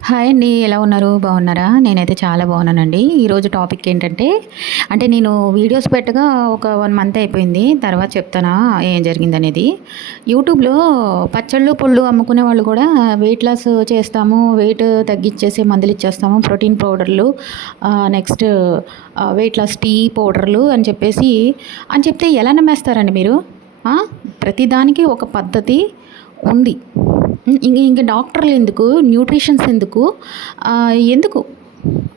Hi అండి. ఎలా ఉన్నారు? బాగున్నారా? నేనైతే చాలా బాగున్నానండి. ఈరోజు టాపిక్ ఏంటంటే, అంటే నేను వీడియోస్ పెట్టగా ఒక 1 మంత్ అయిపోయింది. తర్వాత చెప్తానా ఏం జరిగిందనేది. యూట్యూబ్‌లో పచ్చళ్ళు, పుళ్ళు అమ్ముకునే వాళ్ళు కూడా వెయిట్ లాస్ చేస్తాము, వెయిట్ తగ్గిచ్చేసే మందులిచ్చేస్తాము, ప్రోటీన్ పౌడర్‌లు నెక్స్ట్ వెయిట్ లాస్ టీ పౌడర్‌లు అని చెప్తే ఎలా నమ్మేస్తారండి మీరు? ఆ! ప్రతిదానికి ఒక పద్ధతి ఉంది. ఇంక డాక్టర్లెందుకు? న్యూట్రిషన్స్ ఎందుకు? ఎందుకు?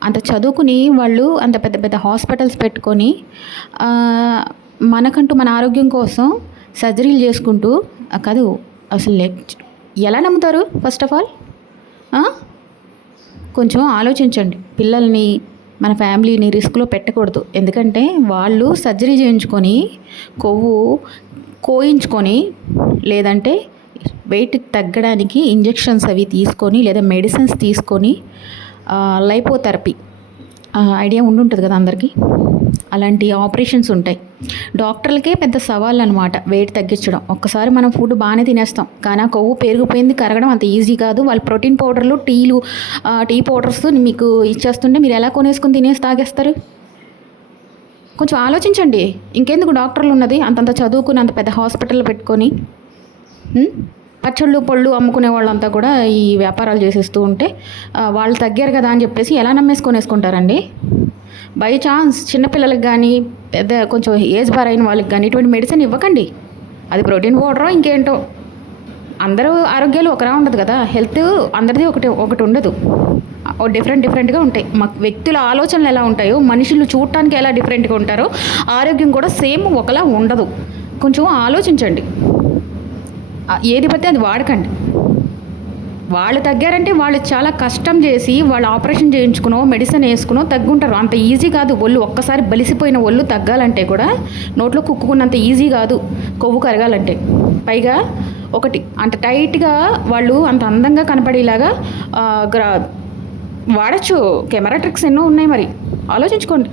అంత చదువుకుని వాళ్ళు అంత పెద్ద పెద్ద హాస్పిటల్స్ పెట్టుకొని ఆహ్, మనకంటూ మన ఆరోగ్యం కోసం సర్జరీలు చేసుకుంటూ కాదు అసలు ఎలా నమ్ముతారు ఫస్ట్ ఆఫ్ ఆల్? ఆ! కొంచెం ఆలోచించండి. పిల్లల్ని, మన ఫ్యామిలీని రిస్క్‌లో పెట్టకూడదు. ఎందుకంటే వాళ్ళు సర్జరీ చేయించుకొని, కొవ్వు కోయించుకొని, లేదంటే వెయిట్ తగ్గడానికి ఇంజెక్షన్స్ అవి తీసుకొని లేదా మెడిసిన్స్ తీసుకొని లైపోథెరపీ ఐడియా ఉండుంటుంది కదా అందరికీ. అలాంటి ఆపరేషన్స్ ఉంటాయి. డాక్టర్లకే పెద్ద సవాల్ అనమాట వెయిట్ తగ్గించడం. ఒక్కసారి మనం ఫుడ్ బాగానే తినేస్తాం, కానీ ఆ కొవ్వు పెరిగిపోయింది, కరగడం అంత ఈజీ కాదు. వాళ్ళు ప్రోటీన్ పౌడర్లు, టీ పౌడర్స్ మీకు ఇచ్చేస్తుంటే మీరు ఎలా కొనేసుకుని తినేసి తాగేస్తారు? కొంచెం ఆలోచించండి. ఇంకెందుకు డాక్టర్లు ఉన్నది అంతంత చదువుకుని అంత పెద్ద హాస్పిటల్లో పెట్టుకొని పచ్చళ్ళు పళ్ళు అమ్ముకునే వాళ్ళంతా కూడా ఈ వ్యాపారాలు చేసేస్తూ ఉంటే వాళ్ళు తగ్గారు కదా అని చెప్పేసి ఎలా నమ్మేసుకొనేసుకుంటారండి? బై ఛాన్స్ చిన్నపిల్లలకి కానీ పెద్ద కొంచెం ఏజ్ బార్ అయిన వాళ్ళకి కానీ ఇటువంటి మెడిసిన్ ఇవ్వకండి. అది ప్రోటీన్ పౌడరో ఇంకేంటో. అందరూ ఆరోగ్యాలు ఒకలా ఉండదు కదా. హెల్త్ అందరిది ఒకటి ఉండదు. డిఫరెంట్గా ఉంటాయి. వ్యక్తుల ఆలోచనలు ఎలా ఉంటాయో, మనుషులు చూడటానికి ఎలా డిఫరెంట్గా ఉంటారో ఆరోగ్యం కూడా సేమ్ ఒకలా ఉండదు. కొంచెం ఆలోచించండి. ఏది పడితే అది వాడకండి. వాళ్ళు తగ్గారంటే వాళ్ళు చాలా కష్టం చేసి వాళ్ళు ఆపరేషన్ చేయించుకునో మెడిసిన్ వేసుకునో తగ్గుంటారు. అంత ఈజీ కాదు. ఒళ్ళు ఒక్కసారి బలిసిపోయిన ఒళ్ళు తగ్గాలంటే కూడా నోట్లో కుక్కుకున్నంత ఈజీ కాదు కొవ్వు కరగాలంటే. పైగా ఒకటి అంత టైట్గా వాళ్ళు అంత అందంగా కనపడేలాగా వాడచ్చు. కెమెరా ట్రిక్స్ ఎన్నో ఉన్నాయి, మరి ఆలోచించుకోండి.